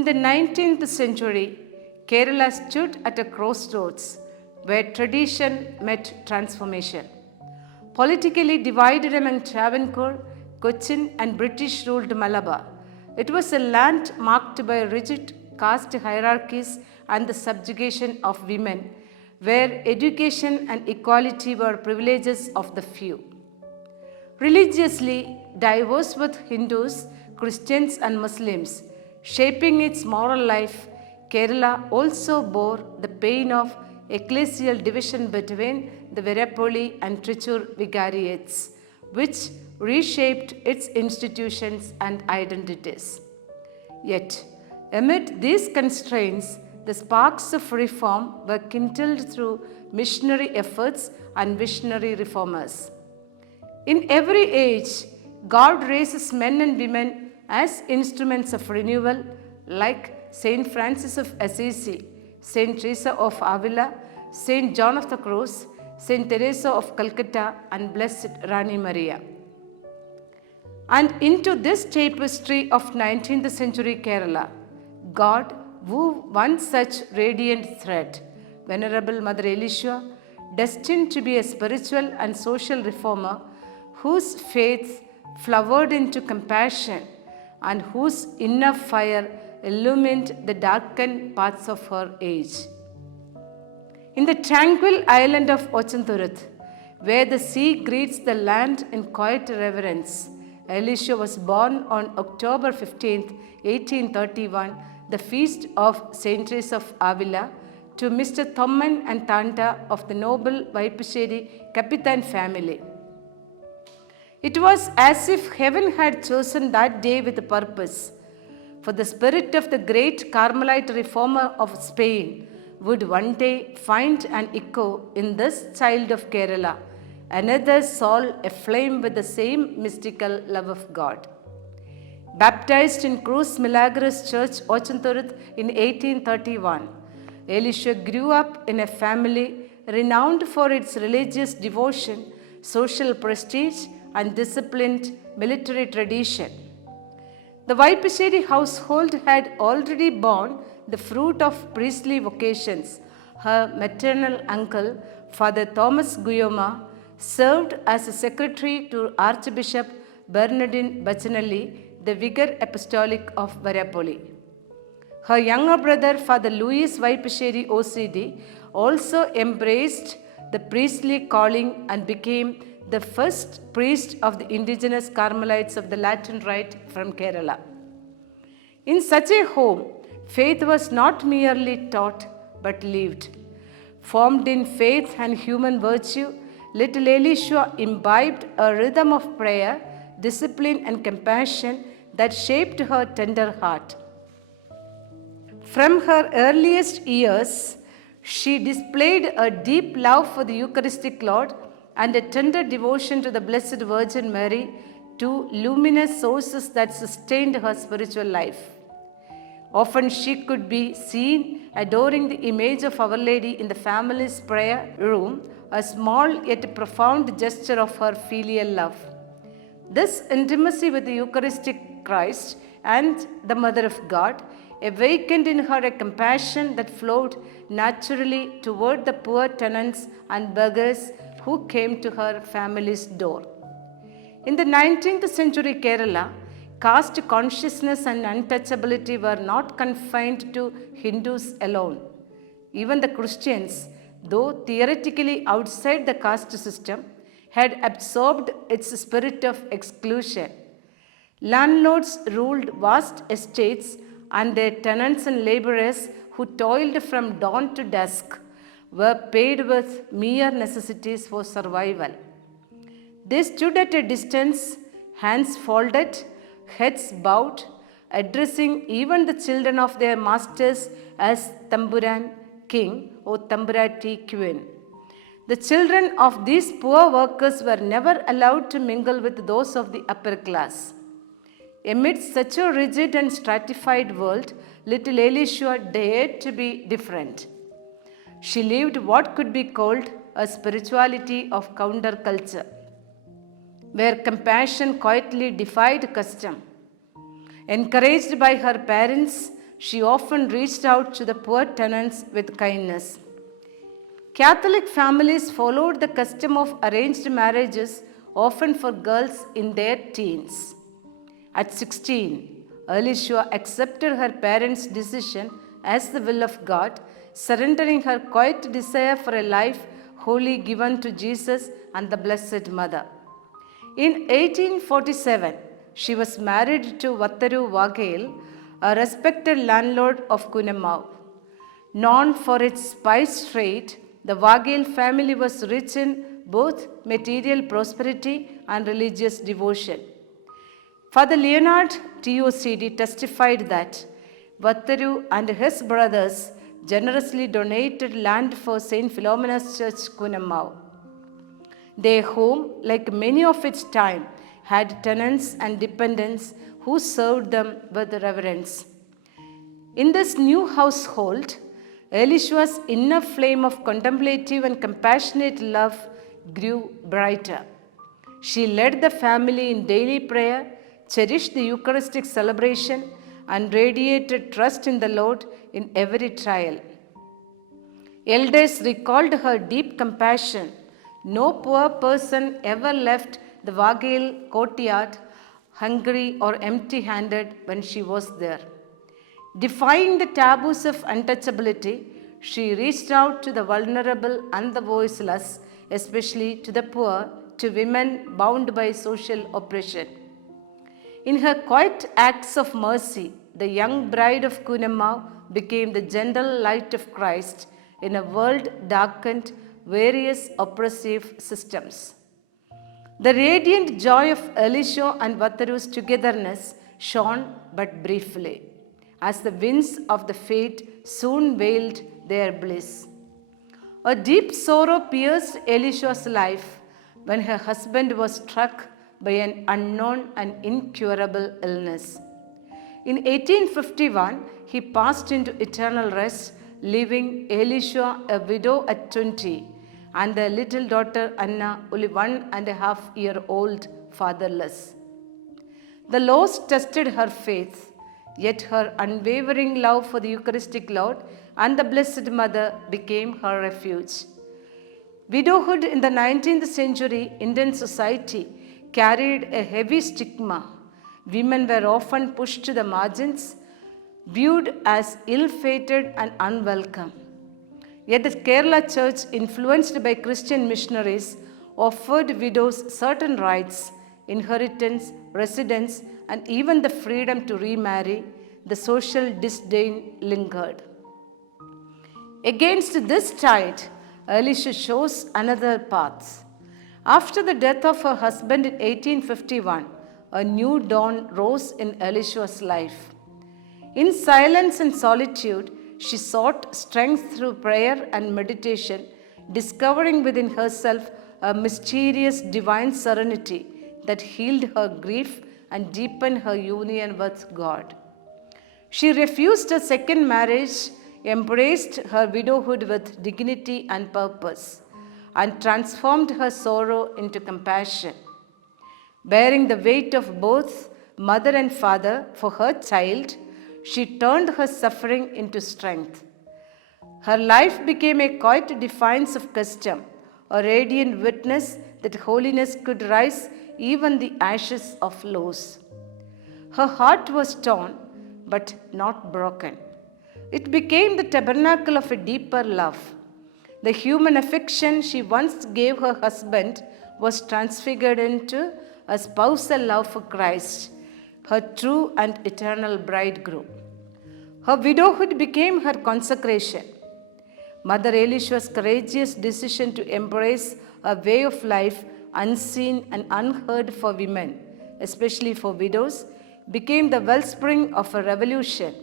In the 19th century, Kerala stood at a crossroads where tradition met transformation. Politically divided among Travancore, Cochin, and British ruled Malabar, it was a land marked by rigid caste hierarchies and the subjugation of women, where education and equality were privileges of the few. Religiously diverse with Hindus, Christians, and Muslims, shaping its moral life, Kerala also bore the pain of ecclesial division between the Verapoli and Trichur vicariates, which reshaped its institutions and identities. Yet, amid these constraints, the sparks of reform were kindled through missionary efforts and visionary reformers. In every age, God raises men and women as instruments of renewal, like Saint Francis of Assisi, Saint Teresa of Avila, Saint John of the Cross, Saint Teresa of Calcutta, and Blessed Rani Maria. And into this tapestry of 19th century Kerala, God wove one such radiant thread, Venerable Mother Alishwa, destined to be a spiritual and social reformer whose faith flowered into compassion and whose inner fire illumined the darkened paths of her age. In the tranquil island of Ochanthurath, where the sea greets the land in quiet reverence, Eliswa was born on October 15, 1831, the feast of Saint Teresa of Avila, to Mr. Thomman and Tanta of the noble Vaipasheri Capitan family. It was as if heaven had chosen that day with a purpose, for the spirit of the great Carmelite reformer of Spain would one day find an echo in this child of Kerala, another soul aflame with the same mystical love of God. Baptized in Cruz Milagros Church, Ochanthurath in 1831, Eliswa grew up in a family renowned for its religious devotion, social prestige, and disciplined military tradition. The Vaipasheri household had already borne the fruit of priestly vocations. Her maternal uncle, Father Thomas Guillaume, served as a secretary to Archbishop Bernardine Baccinelli, the vicar apostolic of Verapoli. Her younger brother, Father Louis Vaipasheri OCD, also embraced the priestly calling and became the first priest of the indigenous Carmelites of the Latin Rite from Kerala. In such a home, faith was not merely taught but lived. Formed in faith and human virtue, little Eliswa imbibed a rhythm of prayer, discipline, and compassion that shaped her tender heart. From her earliest years, she displayed a deep love for the Eucharistic Lord and a tender devotion to the Blessed Virgin Mary, two luminous sources that sustained her spiritual life. Often she could be seen adoring the image of Our Lady in the family's prayer room, a small yet profound gesture of her filial love. This intimacy with the Eucharistic Christ and the Mother of God awakened in her a compassion that flowed naturally toward the poor tenants and beggars who came to her family's door. In the 19th century Kerala, caste consciousness and untouchability were not confined to Hindus alone. Even the Christians, though theoretically outside the caste system, had absorbed its spirit of exclusion. Landlords ruled vast estates, and their tenants and laborers who toiled from dawn to dusk were paid with mere necessities for survival. They stood at a distance, hands folded, heads bowed, addressing even the children of their masters as Tamburan King or Tamburati Queen. The children of these poor workers were never allowed to mingle with those of the upper class. Amidst such a rigid and stratified world, little Eliswa dared to be different. She lived what could be called a spirituality of counterculture, where compassion quietly defied custom. Encouraged by her parents she often reached out to the poor tenants with kindness. Catholic families followed the custom of arranged marriages, often for girls in their teens. At 16, Alishwa accepted her parents' decision as the will of God, surrendering her quiet desire for a life wholly given to Jesus and the Blessed Mother. In 1847, she was married to Eliswa Vakayil, a respected landlord of Kunamau. Known for its spice trade, the Vakayil family was rich in both material prosperity and religious devotion. Father Leonard TOCD testified that Vatharu and his brothers generously donated land for St. Philomena's Church, Kunamau. Their home, like many of its time, had tenants and dependents who served them with reverence. In this new household, Elishwa's inner flame of contemplative and compassionate love grew brighter. She led the family in daily prayer, cherished the Eucharistic celebration, and radiated trust in the Lord in every trial. Elders recalled her deep compassion. No poor person ever left the Vakayil courtyard hungry or empty-handed when she was there. Defying the taboos of untouchability, she reached out to the vulnerable and the voiceless, especially to the poor, to women bound by social oppression. In her quiet acts of mercy, the young bride of Kunamau became the gentle light of Christ in a world darkened various oppressive systems. The radiant joy of Alishwa and Vatharu's togetherness shone but briefly, as the winds of the fate soon veiled their bliss. A deep sorrow pierced Elishwa's life when her husband was struck by an unknown and incurable illness. In 1851, he passed into eternal rest, leaving Eliswa a widow at 20 and their little daughter Anna, only 1.5-year-old, fatherless. The loss tested her faith, yet her unwavering love for the Eucharistic Lord and the Blessed Mother became her refuge. Widowhood in the 19th century Indian society carried a heavy stigma. Women were often pushed to the margins, viewed as ill-fated and unwelcome. Yet the Kerala Church, influenced by Christian missionaries, offered widows certain rights, inheritance, residence, and even the freedom to remarry. The social disdain lingered. Against this tide, Alishwa chose another path. After the death of her husband in 1851, a new dawn rose in Elishwa's life. In silence and solitude, she sought strength through prayer and meditation, discovering within herself a mysterious divine serenity that healed her grief and deepened her union with God. She refused a second marriage, embraced her widowhood with dignity and purpose, and transformed her sorrow into compassion. Bearing the weight of both mother and father for her child, she turned her suffering into strength. Her life became a quiet defiance of custom, a radiant witness that holiness could rise even the ashes of loss. Her heart was torn, but not broken. It became the tabernacle of a deeper love. The human affection she once gave her husband was transfigured into a spousal love for Christ, her true and eternal bridegroom. Her widowhood became her consecration. Mother Alishwa's courageous decision to embrace a way of life unseen and unheard for women, especially for widows, became the wellspring of a revolution,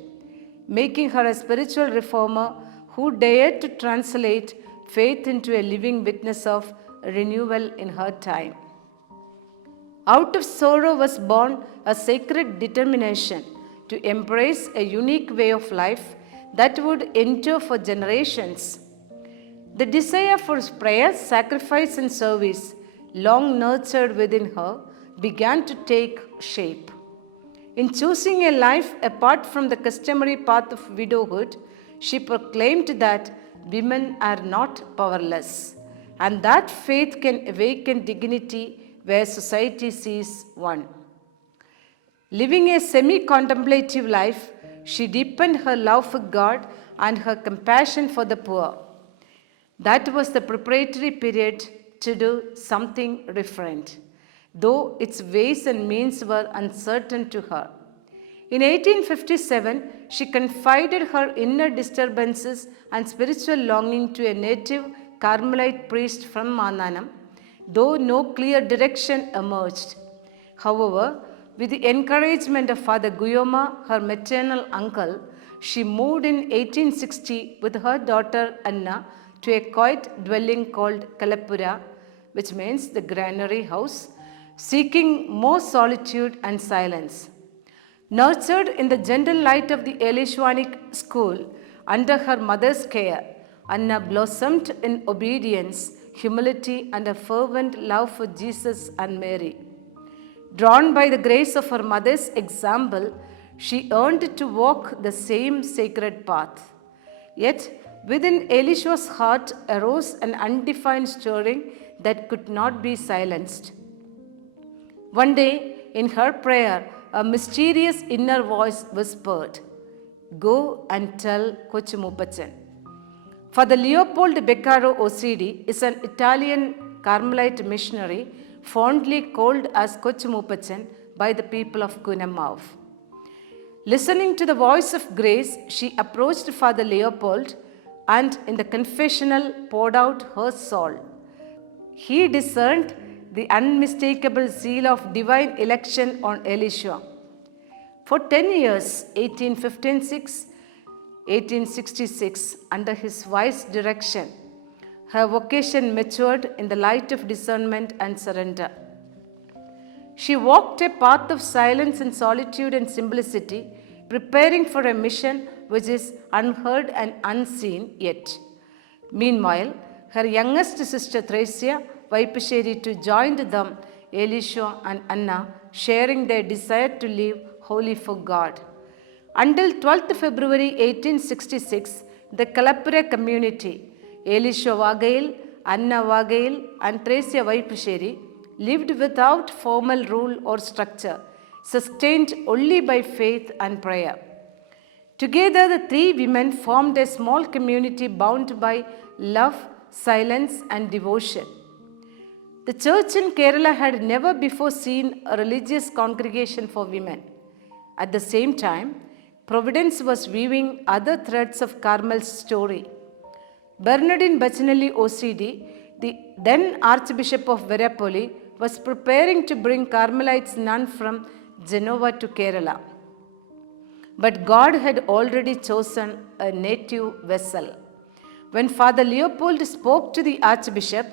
making her a spiritual reformer who dared to translate faith into a living witness of renewal in her time. Out of sorrow was born a sacred determination to embrace a unique way of life that would endure for generations. The desire for prayer, sacrifice, and service, long nurtured within her, began to take shape. In choosing a life apart from the customary path of widowhood, she proclaimed that women are not powerless and that faith can awaken dignity where society sees one. Living a semi contemplative life, she deepened her love for God and her compassion for the poor. That was the preparatory period to do something different, though its ways and means were uncertain to her. In 1857, she confided her inner disturbances and spiritual longing to a native Carmelite priest from Mananam, though no clear direction emerged. However, with the encouragement of Father Guillaume, her maternal uncle, she moved in 1860 with her daughter Anna to a quiet dwelling called Kalapura, which means the granary house, seeking more solitude and silence. Nurtured in the gentle light of the Elishwanic school under her mother's care, Anna blossomed in obedience, humility, and a fervent love for Jesus and Mary. Drawn by the grace of her mother's example, she yearned to walk the same sacred path. Yet, within Eliswa's heart arose an undefined stirring that could not be silenced. One day, in her prayer, a mysterious inner voice whispered, "Go and tell Kochumupachan." Father Leopold Beccaro OCD is an Italian Carmelite missionary fondly called as Kochumupachan by the people of Kunamav. Listening to the voice of grace, she approached Father Leopold and in the confessional poured out her soul. He discerned the unmistakable seal of divine election on Eliswa. For 10 years, 1866, under his wise direction, her vocation matured in the light of discernment and surrender. She walked a path of silence and solitude and simplicity, preparing for a mission which is unheard and unseen yet. Meanwhile, her youngest sister Teresian Vakayil joined them, Eliswa and Anna, sharing their desire to live wholly for God. Until 12th February 1866, the Kalapura community, Eliswa Vakayil, Anna Vakayil, and Teresian Vakayil, lived without formal rule or structure, sustained only by faith and prayer. Together, the three women formed a small community bound by love, silence, and devotion. The church in Kerala had never before seen a religious congregation for women. At the same time, Providence was weaving other threads of Carmel's story. Bernardine Baccinelli OCD, the then Archbishop of Verapoli, was preparing to bring Carmelites nun from Genova to Kerala. But God had already chosen a native vessel. When Father Leopold spoke to the Archbishop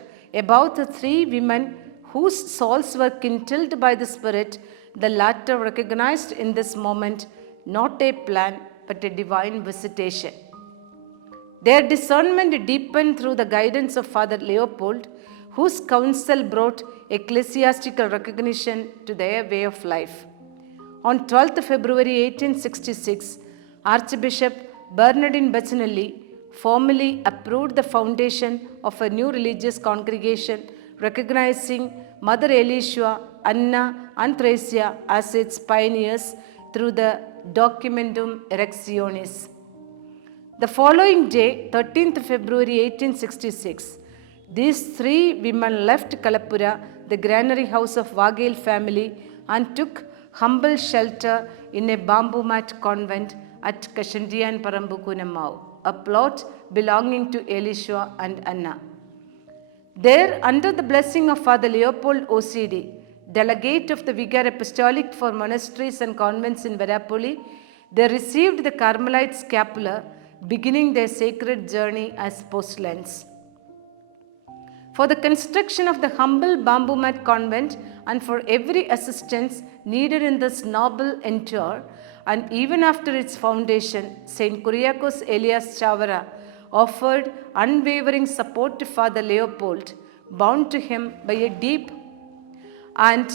about the three women whose souls were kindled by the Spirit, the latter recognized in this moment not a plan but a divine visitation. Their discernment deepened through the guidance of Father Leopold, whose counsel brought ecclesiastical recognition to their way of life. On 12th February 1866, Archbishop Bernardine Baccinelli formally approved the foundation of a new religious congregation recognizing Mother Alishwa, Anna, and Teresian as its pioneers through the Documentum Erectionis. The following day, 13th February 1866, these three women left Kalapura, the granary house of Vakayil family, and took humble shelter in a bamboo mat convent at Kashandiyan Parambu Kunamav, a plot belonging to Eliswa and Anna. There, under the blessing of Father Leopold OCD, delegate of the Vicar Apostolic for monasteries and convents in Verapoli, they received the Carmelite scapular, beginning their sacred journey as postulants. For the construction of the humble bamboo mat convent and for every assistance needed in this noble endeavor, and even after its foundation, St. Kuriakos Elias Chavara offered unwavering support to Father Leopold, bound to him by a deep and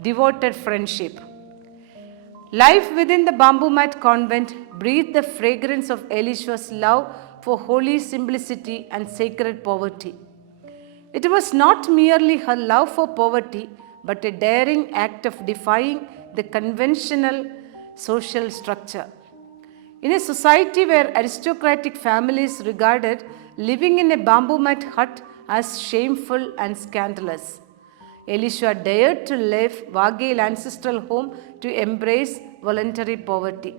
devoted friendship. Life within the bamboo mat convent breathed the fragrance of Eliswa's love for holy simplicity and sacred poverty. It was not merely her love for poverty, but a daring act of defying the conventional social structure. In a society where aristocratic families regarded living in a bamboo mat hut as shameful and scandalous, Eliswa dared to leave Vakayil ancestral home to embrace voluntary poverty.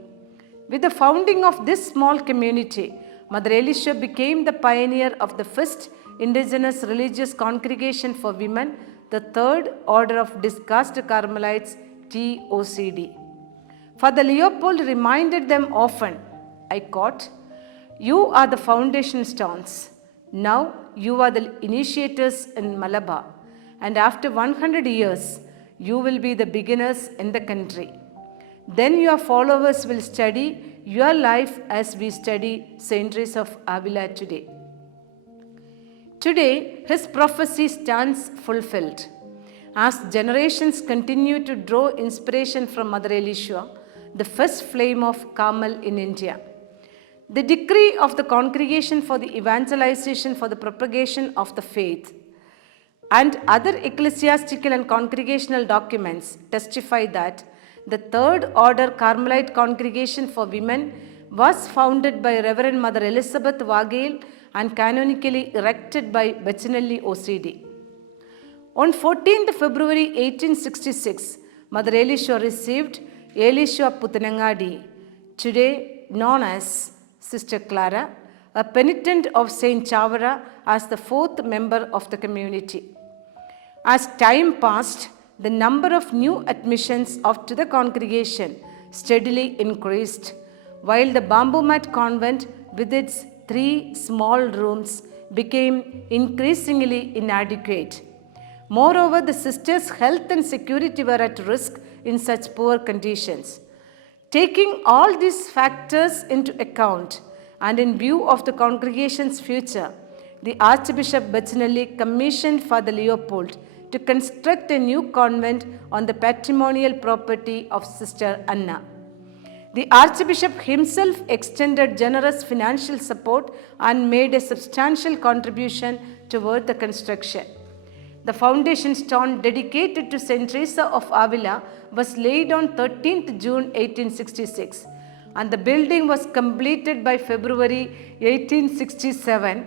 With the founding of this small community, Mother Alishwa became the pioneer of the first indigenous religious congregation for women, the Third Order of Discaste Carmelites, TOCD. Father Leopold reminded them often, I quote, "You are the foundation stones. Now you are the initiators in Malabar, and after 100 years, you will be the beginners in the country. Then your followers will study your life as we study Saint Teresa of Avila today." Today, his prophecy stands fulfilled. As generations continue to draw inspiration from Mother Alishwa, the first flame of Carmel in India. The decree of the Congregation for the Evangelization for the Propagation of the Faith and other ecclesiastical and congregational documents testify that the Third Order Carmelite Congregation for Women was founded by Reverend Mother Elizabeth Vakayil and canonically erected by Bechinelli OCD. On 14th February 1866, Mother Alishwa received Eliswa Putanangadi, today known as Sister Clara, a penitent of Saint Chavara, as the fourth member of the community. As time passed, the number of new admissions to the congregation steadily increased, while the bamboo mat convent with its 3 small rooms became increasingly inadequate. Moreover, the sisters' health and security were at risk in such poor conditions. Taking all these factors into account and in view of the congregation's future, the Archbishop Bechinelli commissioned Father Leopold to construct a new convent on the patrimonial property of Sister Anna. The Archbishop himself extended generous financial support and made a substantial contribution toward the construction. The foundation stone dedicated to Saint Teresa of Avila was laid on 13th June 1866, and the building was completed by February 1867.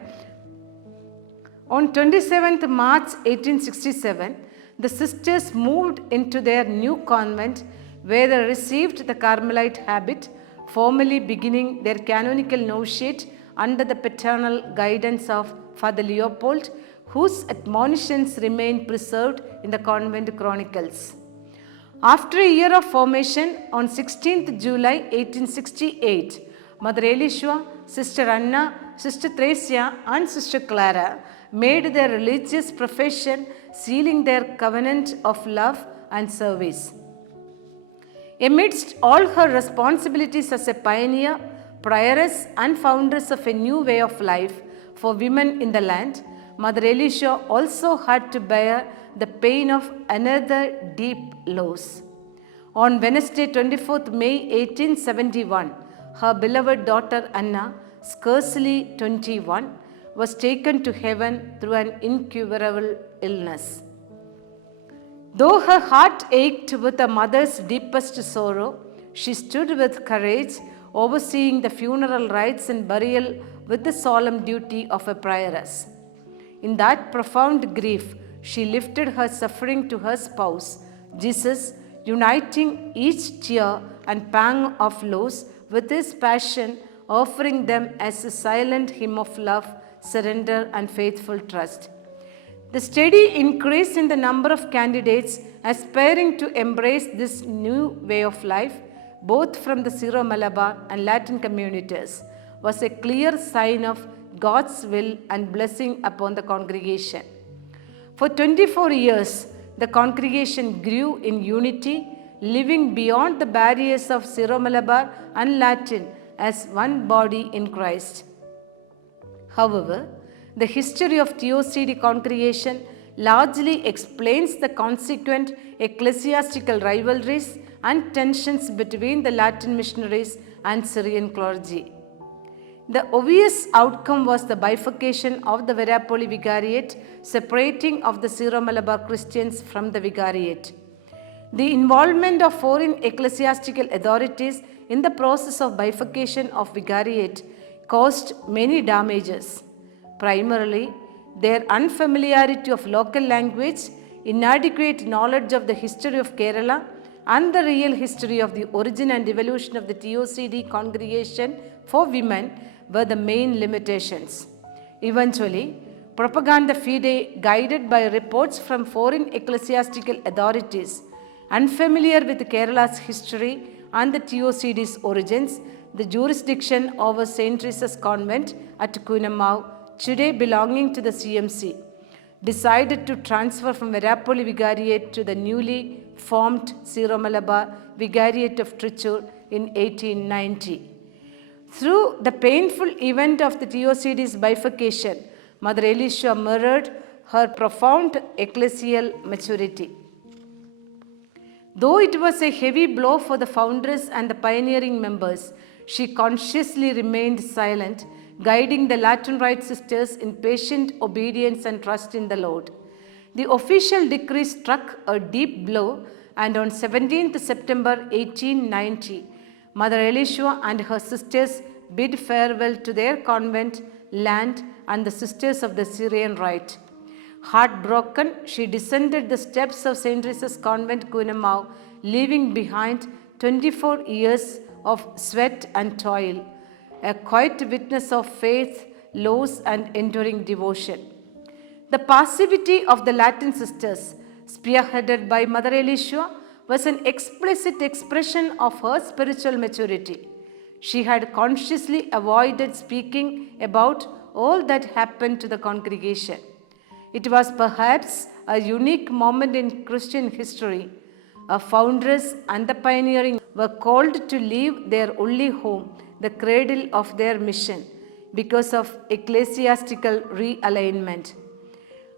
On 27th March 1867, the sisters moved into their new convent, where they received the Carmelite habit, formally beginning their canonical novitiate under the paternal guidance of Father Leopold, whose admonitions remain preserved in the convent chronicles. After a year of formation, on 16th July 1868, Mother Alishwa, Sister Anna, Sister Teresian, and Sister Clara made their religious profession, sealing their covenant of love and service. Amidst all her responsibilities as a pioneer, prioress, and foundress of a new way of life for women in the land, Mother Alishwa also had to bear the pain of another deep loss. On Wednesday, 24th May 1871, her beloved daughter Anna, scarcely 21, was taken to heaven through an incurable illness. Though her heart ached with a mother's deepest sorrow, she stood with courage, overseeing the funeral rites and burial with the solemn duty of a prioress. In that profound grief, she lifted her suffering to her spouse, Jesus, uniting each tear and pang of loss with his passion, offering them as a silent hymn of love, surrender, and faithful trust. The steady increase in the number of candidates aspiring to embrace this new way of life, both from the Syro-Malabar and Latin communities, was a clear sign of God's will and blessing upon the congregation. For 24 years, the congregation grew in unity, living beyond the barriers of Syro-Malabar and Latin as one body in Christ. However, the history of TOCD congregation largely explains the consequent ecclesiastical rivalries and tensions between the Latin missionaries and Syrian clergy. The obvious outcome was the bifurcation of the Verapoli Vicariate, separating of the Syro-Malabar Christians from the Vicariate. The involvement of foreign ecclesiastical authorities in the process of bifurcation of Vicariate caused many damages. Primarily, their unfamiliarity of local language, inadequate knowledge of the history of Kerala, and the real history of the origin and evolution of the TOCD congregation for women were the main limitations. Eventually, propaganda fide, guided by reports from foreign ecclesiastical authorities, unfamiliar with Kerala's history and the TOCD's origins, the jurisdiction over St. Teresa's convent at Kunamau, today belonging to the CMC, decided to transfer from Verapoli Vicariate to the newly formed Syro-Malabar Vicariate of Trichur in 1890. Through the painful event of the TOCD's bifurcation, Mother Alishwa mirrored her profound ecclesial maturity. Though it was a heavy blow for the foundress and the pioneering members, she consciously remained silent, guiding the Latin Rite sisters in patient obedience and trust in the Lord. The official decree struck a deep blow, and on 17th September 1890, Mother Alishwa and her sisters bid farewell to their convent, land, and the sisters of the Syrian Rite. Heartbroken, she descended the steps of St. Teresa's convent, Kunamau, leaving behind 24 years of sweat and toil, a quiet witness of faith, loss, and enduring devotion. The passivity of the Latin sisters, spearheaded by Mother Alishwa, was an explicit expression of her spiritual maturity. She had consciously avoided speaking about all that happened to the congregation. It was perhaps a unique moment in Christian history. A foundress and the pioneering were called to leave their only home, the cradle of their mission, because of ecclesiastical realignment.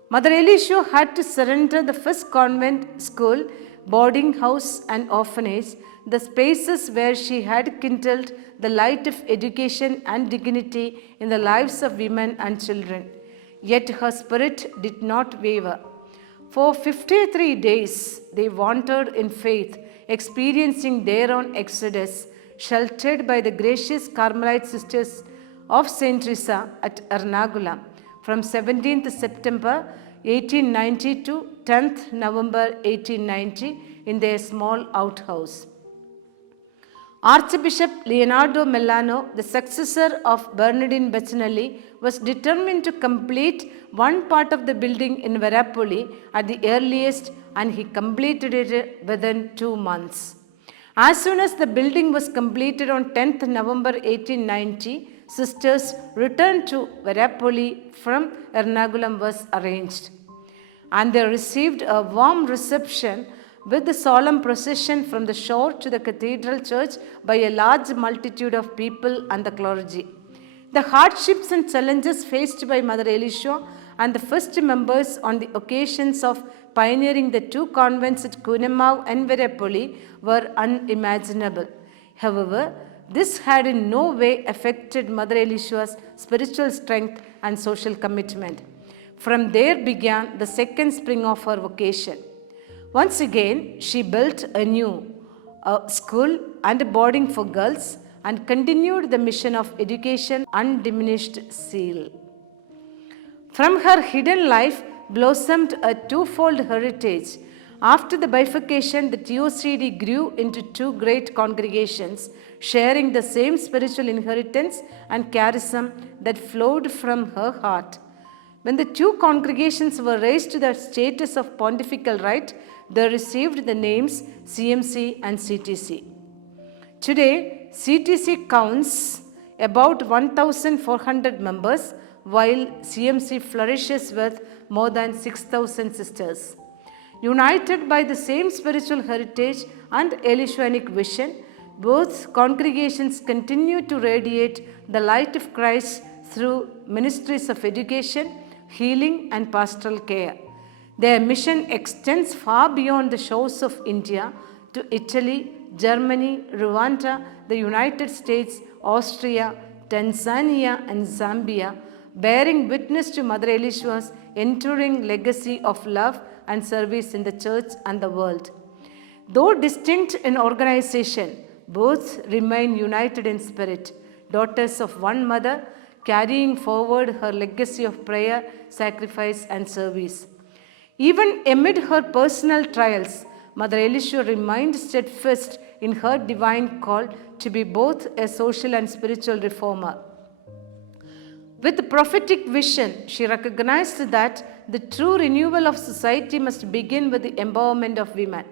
Mother Alishwa had to surrender the first convent, school, boarding house, and orphanage, the spaces where she had kindled the light of education and dignity in the lives of women and children. Yet her spirit did not waver. For 53 days they wandered in faith, experiencing their own exodus, sheltered by the gracious Carmelite sisters of St. Teresa at Ernakulam from 17th September 1890 to 10th November 1890 in their small outhouse. Archbishop Leonardo Mellano, the successor of Bernardine Beccinelli, was determined to complete one part of the building in Verapoli at the earliest, and he completed it within 2 months. As soon as the building was completed on 10th November 1890, sisters returned to Verapoli from Ernakulam was arranged, and they received a warm reception with the solemn procession from the shore to the cathedral church by a large multitude of people and the clergy. The hardships and challenges faced by Mother Alishwa and the first members on the occasions of pioneering the 2 convents at Kunamau and Verapoli were unimaginable. However, this had in no way affected Mother Alishwa's spiritual strength and social commitment. From there began the second spring of her vocation. Once again, she built a school and a boarding for girls and continued the mission of education undiminished zeal. From her hidden life blossomed a twofold heritage. After the bifurcation, the TOCD grew into 2 great congregations, sharing the same spiritual inheritance and charism that flowed from her heart. When the 2 congregations were raised to the status of pontifical right, they received the names CMC and CTC. Today, CTC counts about 1,400 members, while CMC flourishes with more than 6,000 sisters. United by the same spiritual heritage and Alishwanic vision, both congregations continue to radiate the light of Christ through ministries of education, healing, and pastoral care. Their mission extends far beyond the shores of India to Italy, Germany, Rwanda, the United States, Austria, Tanzania, and Zambia, bearing witness to Mother Alishwa's enduring legacy of love and service in the church and the world. Though distinct in organization, both remain united in spirit, daughters of one mother, carrying forward her legacy of prayer, sacrifice, and service. Even amid her personal trials, Mother Alishwa remained steadfast in her divine call to be both a social and spiritual reformer. With prophetic vision, she recognized that the true renewal of society must begin with the empowerment of women.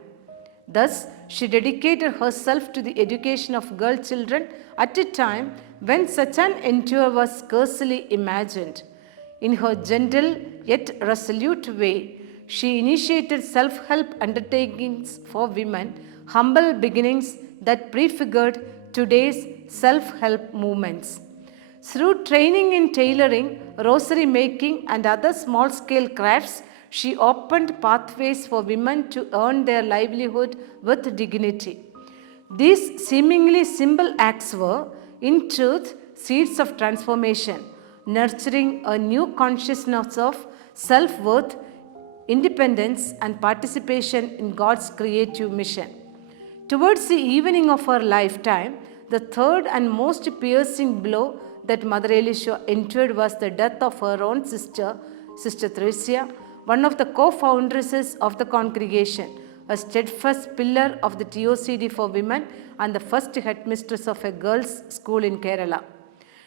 Thus, she dedicated herself to the education of girl children at a time when such an endeavor was scarcely imagined. In her gentle yet resolute way, she initiated self-help undertakings for women, humble beginnings that prefigured today's self-help movements. Through training in tailoring, rosary making, and other small-scale crafts, she opened pathways for women to earn their livelihood with dignity. These seemingly simple acts were, in truth, seeds of transformation, nurturing a new consciousness of self-worth, independence, and participation in God's creative mission. Towards the evening of her lifetime, the third and most piercing blow that Mother Alishwa endured was the death of her own sister, Sister Teresian, one of the co-foundresses of the congregation, a steadfast pillar of the TOCD for women and the first headmistress of a girls' school in Kerala.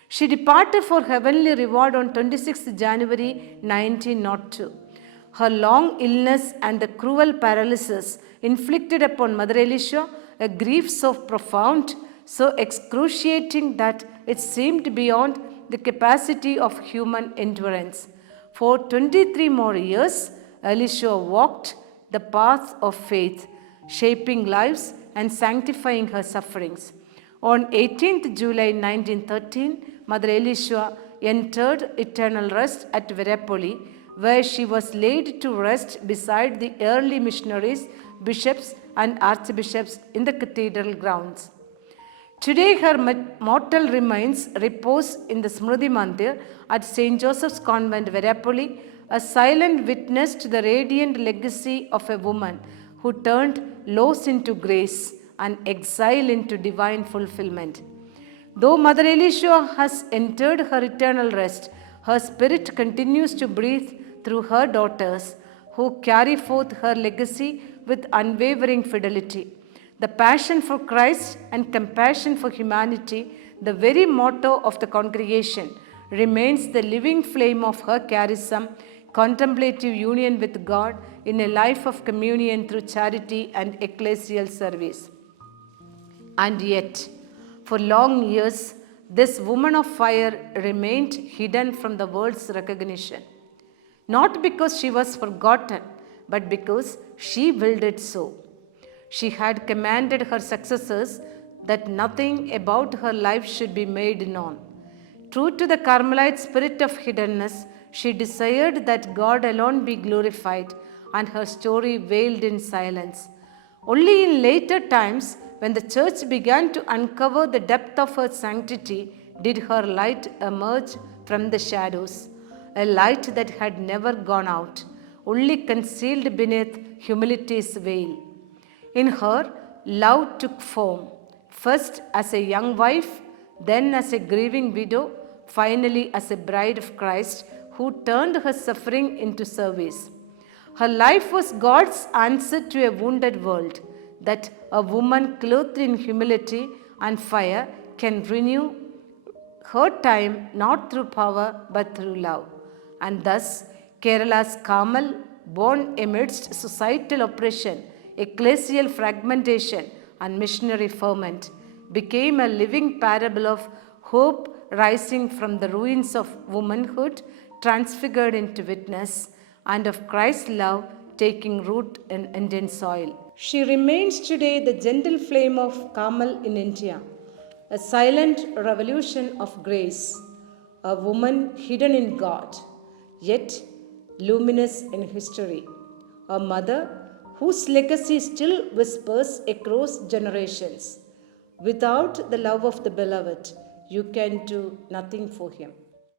She departed for heavenly reward on 26 January 1902. Her long illness and the cruel paralysis inflicted upon Mother Alishwa a grief so profound, so excruciating that it seemed beyond the capacity of human endurance. For 23 more years, Alishwa walked the path of faith, shaping lives and sanctifying her sufferings. On 18th July 1913, Mother Alishwa entered eternal rest at Virapoli, where she was laid to rest beside the early missionaries, bishops, and archbishops in the cathedral grounds. Today, her mortal remains repose in the Smriti Mandir at St. Joseph's Convent, Virapoli, a silent witness to the radiant legacy of a woman who turned loss into grace and exile into divine fulfillment. Though Mother Alishwa has entered her eternal rest, her spirit continues to breathe through her daughters, who carry forth her legacy with unwavering fidelity. The passion for Christ and compassion for humanity, the very motto of the congregation, remains the living flame of her charism, contemplative union with God in a life of communion through charity and ecclesial service. And yet, for long years, this woman of fire remained hidden from the world's recognition. Not because she was forgotten, but because she willed it so. She had commanded her successors that nothing about her life should be made known. True to the Carmelite spirit of hiddenness, she desired that God alone be glorified and her story veiled in silence. Only in later times, when the church began to uncover the depth of her sanctity, did her light emerge from the shadows, a light that had never gone out, only concealed beneath humility's veil. In her, love took form, first as a young wife, then as a grieving widow, finally as a bride of Christ who turned her suffering into service. Her life was God's answer to a wounded world, that a woman clothed in humility and fire can renew her time not through power but through love. And thus, Kerala's Carmel, born amidst societal oppression, ecclesial fragmentation, and missionary ferment, became a living parable of hope rising from the ruins of womanhood, transfigured into witness, and of Christ's love taking root in Indian soil. She remains today the gentle flame of Carmel in India, a silent revolution of grace, a woman hidden in God, yet luminous in history, a mother whose legacy still whispers across generations. Without the love of the beloved, you can do nothing for him.